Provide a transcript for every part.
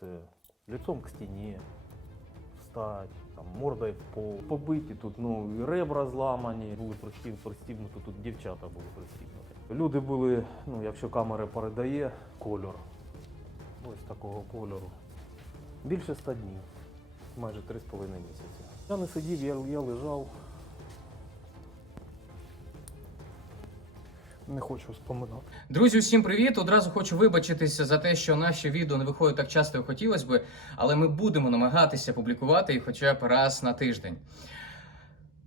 Це лицом к стіні, встать, там, мордою в пол. Побиті тут, ну, ребра зламані, були пристіб- пристібнуті, тут дівчата були пристібнуті. Люди були, ну, якщо камера передає, кольор. Ось такого кольору. Більше ста днів, майже три з половиною місяці. Я не сидів, я, я лежав. Не хочу споминати. Друзі, усім привіт! Одразу хочу вибачитися за те, що наші відео не виходять так часто, як хотілося би, але ми будемо намагатися публікувати їх хоча б раз на тиждень.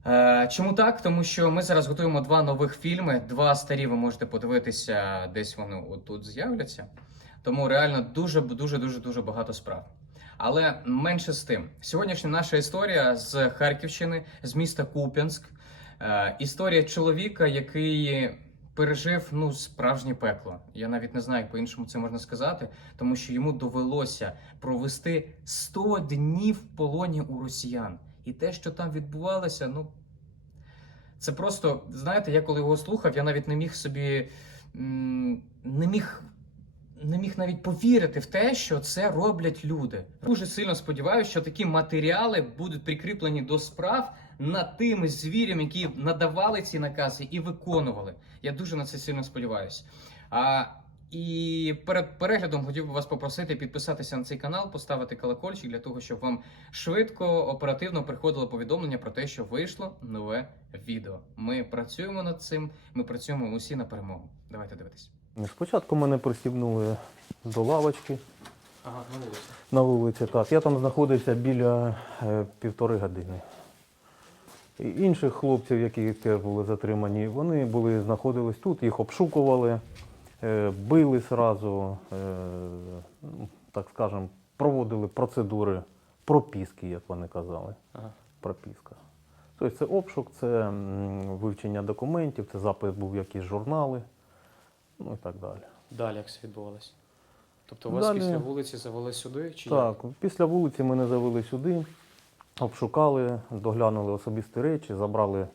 Е, чому так? Тому що ми зараз готуємо два нових фільми. Два старі ви можете подивитися, десь вони отут з'являться. Тому реально дуже дуже дуже дуже багато справ. Але менше з тим, сьогоднішня наша історія з Харківщини, з міста Куп'янськ. Е, історія чоловіка, який пережив ну справжнє пекло. Я навіть не знаю, як по-іншому це можна сказати, тому що йому довелося провести 100 днів в полоні у росіян. І те, що там відбувалося, ну це просто знаєте, я коли його слухав, я навіть не міг собі не міг. Не міг навіть повірити в те, що це роблять люди. Дуже сильно сподіваюся, що такі матеріали будуть прикріплені до справ над тими звірями, які надавали ці накази і виконували. Я дуже на це сильно сподіваюся. А, і перед переглядом хотів би вас попросити підписатися на цей канал, поставити колокольчик для того, щоб вам швидко, оперативно приходило повідомлення про те, що вийшло нове відео. Ми працюємо над цим, ми працюємо усі на перемогу. Давайте дивитись. Спочатку мене пристібнули до лавочки Ага, ну на вулиці. Так, я там знаходився біля е, півтори години. Інших хлопців, які теж були затримані, вони були, знаходились тут, їх обшукували, е, били зразу, е, так скажемо, проводили процедури пропіски, як вони казали. Ага. Пропіска. Тобто це обшук, це вивчення документів, це запит був в якісь журнали, ну і так далі. Далі як це відбувалося? Тобто вас Далі- після вулиці завели сюди? Чи Так, після вулиці мене завели сюди, обшукали, доглянули особисті речі, забрали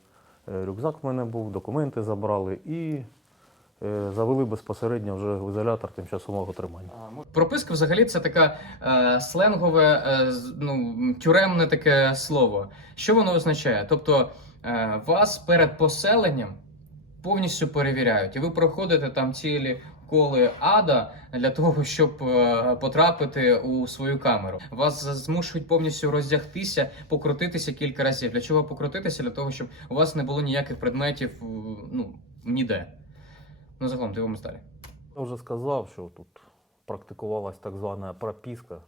е, рюкзак в мене був, документи забрали і е, завели безпосередньо вже в ізолятор тимчасового тримання. Прописка взагалі це таке е, сленгове, е, ну, тюремне таке слово. Що воно означає? Тобто е, вас перед поселенням повністю перевіряють, і ви проходите там цілі коли ада для того, щоб е, потрапити у свою камеру. Вас змушують повністю роздягтися, покрутитися кілька разів. Для чого покрутитися? Для того, щоб у вас не було ніяких предметів е, ну, ніде. Ну, загалом дивимось далі. Я вже сказав, що тут практикувалась так звана пропіска,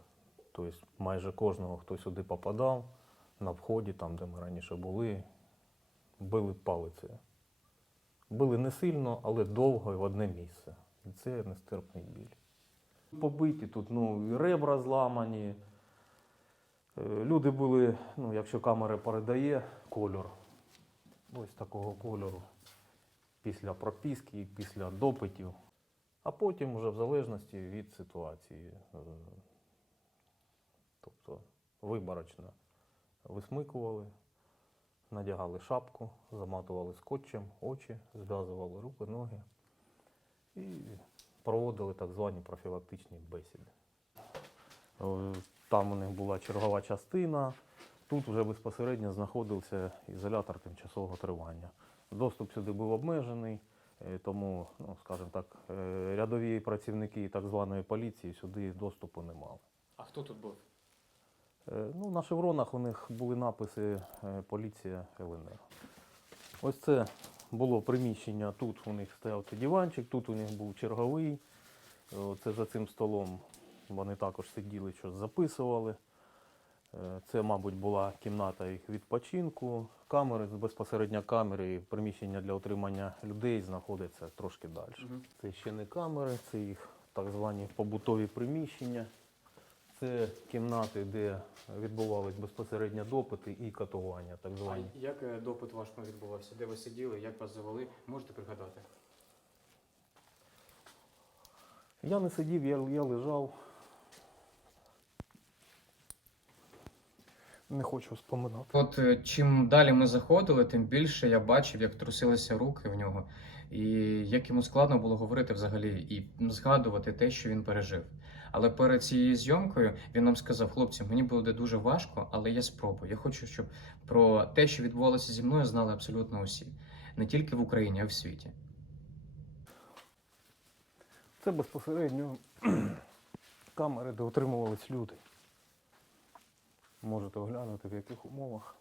тобто майже кожного, хто сюди попадав, на вході, там, де ми раніше були, били палицею. Били не сильно, але довго і в одне місце. І це нестерпний біль. Побиті тут ну, і ребра зламані. Е, Люди були, ну, якщо камера передає, кольор. Ось такого кольору. Після пропіски, після допитів. А потім вже в залежності від ситуації. е, Тобто виборочно висмикували, надягали шапку, заматували скотчем очі, зв'язували руки, ноги і проводили так звані профілактичні бесіди. Е, Там у них була чергова частина, тут вже безпосередньо знаходився ізолятор тимчасового тривання. Доступ сюди був обмежений, е, тому, ну, скажімо так, е, рядові працівники так званої поліції сюди доступу не мали. А хто тут був? Ну, на шевронах у них були написи поліція ЛНР. Ось це було приміщення. Тут у них стояв цей диванчик, тут у них був черговий. Е, Це за цим столом вони також сиділи, щось записували. Е, Це, мабуть, була кімната їх відпочинку. Камери, безпосередньо камери, і приміщення для отримання людей знаходиться трошки далі. Це ще не камери, це їх так звані побутові приміщення. Це кімнати, де відбувались безпосередньо допити і катування, так звані. А як е, допит ваш відбувався? Де ви сиділи, як вас завели? Можете пригадати? Я не сидів, я, я лежав. Не хочу споминати. От е, чим далі ми заходили, тим більше я бачив, як трусилися руки в нього, і як йому складно було говорити взагалі і згадувати те, що він пережив. Але перед цією зйомкою він нам сказав: хлопці, мені буде дуже важко, але я спробую. Я хочу, щоб про те, що відбувалося зі мною, знали абсолютно усі, не тільки в Україні, а й в світі. Це безпосередньо камери, де отримувались люди. Можете оглянути, в яких умовах.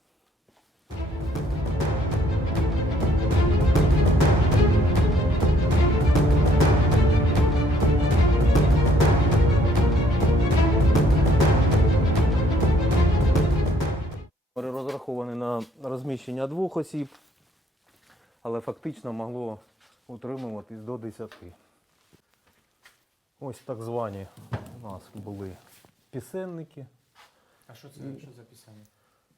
Розміщення двох осіб, але фактично могло утримуватись до 10. Ось так звані у нас були пісенники. А що це що за писання?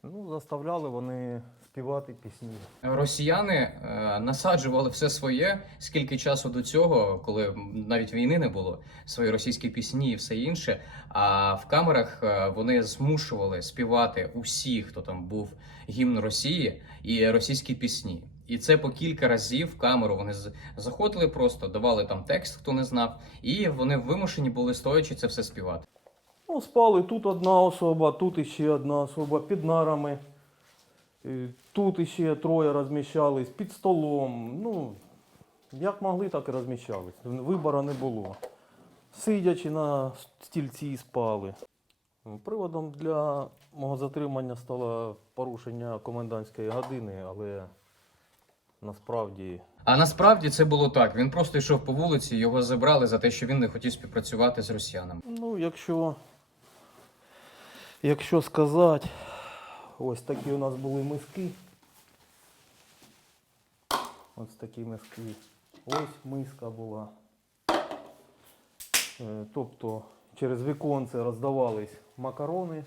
Ну, заставляли вони співати пісні. Росіяни е, насаджували все своє, скільки часу до цього, коли навіть війни не було, свої російські пісні і все інше. А в камерах е, вони змушували співати усіх, хто там був гімн Росії і російські пісні. І це по кілька разів в камеру вони заходили просто, давали там текст, хто не знав, і вони вимушені були стоячи це все співати. Ну, спали тут одна особа, тут іще одна особа під нарами. Тут іще троє розміщались під столом. Ну, як могли, так і розміщались. Вибору не було. Сидячи на стільці спали. Приводом для мого затримання стало порушення комендантської години, але насправді А насправді це було так. Він просто йшов по вулиці, його забрали за те, що він не хотів співпрацювати з росіянами. Ну, якщо, якщо сказати, ось такі у нас були миски. Ось такі миски. Ось миска була. Е, Тобто через віконце роздавались макарони.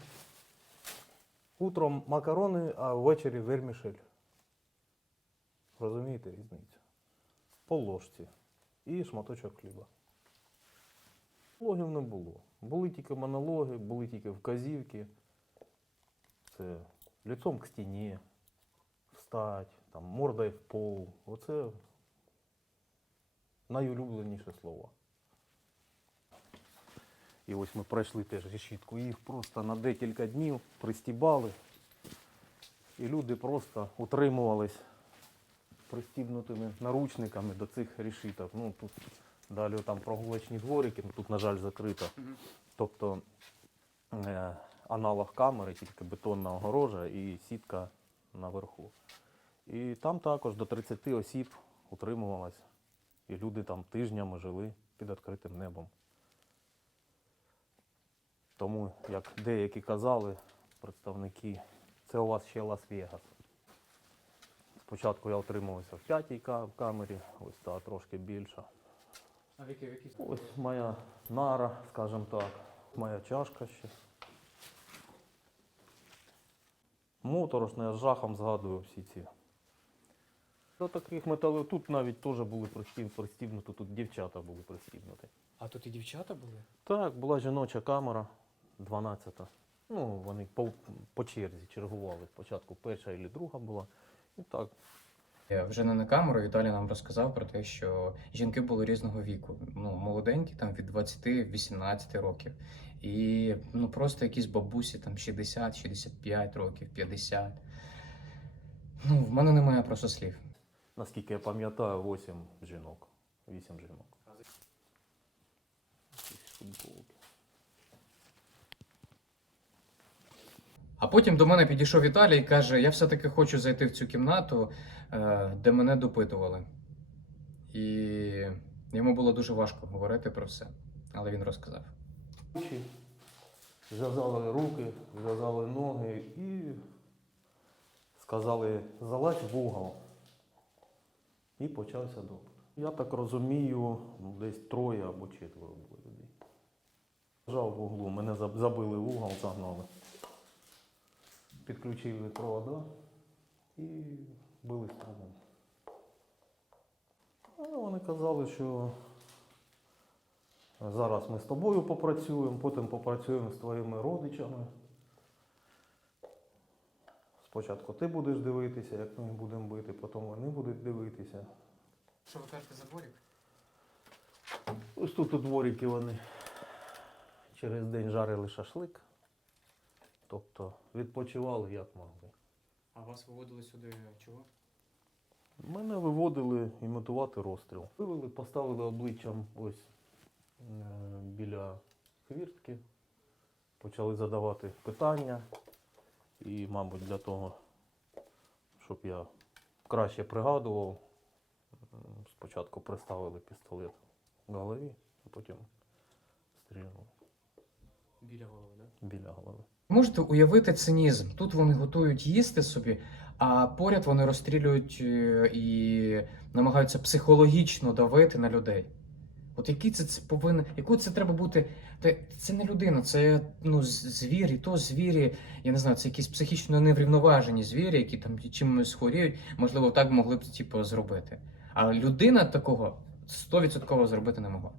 Утром макарони, а ввечері вермішель. Розумієте різницю? По ложці і шматочок хліба. Логів не було. Були тільки монологи, були тільки вказівки. Це лицом к стіні, встать, там, мордою в пол. Оце найулюбленіше слово. І ось ми пройшли теж решітку. Їх просто на декілька днів пристібали. І люди просто утримувались пристібнутими наручниками до цих решіток. Ну, тут далі там прогулочні дворики, ну, тут, на жаль, закрито. Тобто е, аналог камери, тільки бетонна огорожа і сітка наверху. І там також до 30 осіб утримувалось. І люди там тижнями жили під відкритим небом. Тому, як деякі казали, представники, це у вас ще Лас-Вегас. Спочатку я утримувався в п'ятій камері, ось та трошки більша. А в які, в які? Ось моя нара, скажімо так, моя чашка ще. Моторошно, я з жахом згадую всі ці. До таких металів тут навіть теж були пристіб- пристібнуті, тут дівчата були пристібнуті. А тут і дівчата були? Так, була жіноча камера, 12-та. Ну, вони по, по черзі чергували. Спочатку перша і друга була. І так, Вже не на камеру Віталій нам розказав про те, що жінки були різного віку. Ну, молоденькі, там від 20-18 років. І ну просто якісь бабусі там 60-65 років, 50. Ну, в мене немає просто слів. наскільки я пам'ятаю, 8 жінок. 8 жінок. Футболки. А потім до мене підійшов Віталій і каже: я все-таки хочу зайти в цю кімнату, е, де мене допитували. І йому було дуже важко говорити про все, але він розказав. Зв'язали руки, зв'язали ноги і сказали, залазь в угол. І почався допит. Я так розумію, десь троє або четверо було людей. Лежав в углу, мене забили в угол, загнали. Підключили провода і били струмом. Ну, вони казали, що Зараз ми з тобою попрацюємо, потім попрацюємо з твоїми родичами. Спочатку ти будеш дивитися, як ми будемо бити, потім вони будуть дивитися. Що ви кажете за дворик? Ось тут у дворіки вони через день жарили шашлик. Тобто відпочивали як могли. А вас виводили сюди чого? Мене виводили імітувати розстріл. Вивели, поставили обличчям ось е, біля хвіртки, почали задавати питання. І, мабуть, для того, щоб я краще пригадував, спочатку приставили пістолет к голові, а потім стрільнули Біля голови, так? біля голови. Можете уявити цинізм. Тут вони готують їсти собі, а поряд вони розстрілюють е, і намагаються психологічно давити на людей. От який це, це повинен, яку це треба бути? Це не людина, це ну, звір, і то звірі, я не знаю, це якісь психічно неврівноважені звірі, які там чимось хворіють, можливо, так могли б типу, зробити. А людина такого 100% зробити не могла.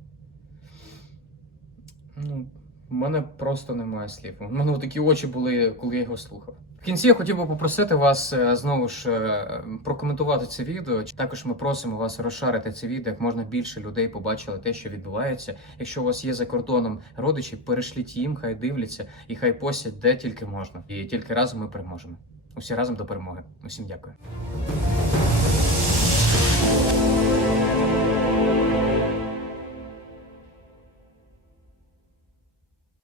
Ну, у мене просто немає слів. У мене такі очі були, коли я його слухав. В кінці я хотів би попросити вас е, знову ж е, прокоментувати це відео. Також ми просимо вас розшарити це відео, як можна більше людей побачили те, що відбувається. Якщо у вас є за кордоном родичі, перешліть їм, хай дивляться і хай постять де тільки можна. І тільки разом ми переможемо. Усі разом до перемоги. Усім дякую.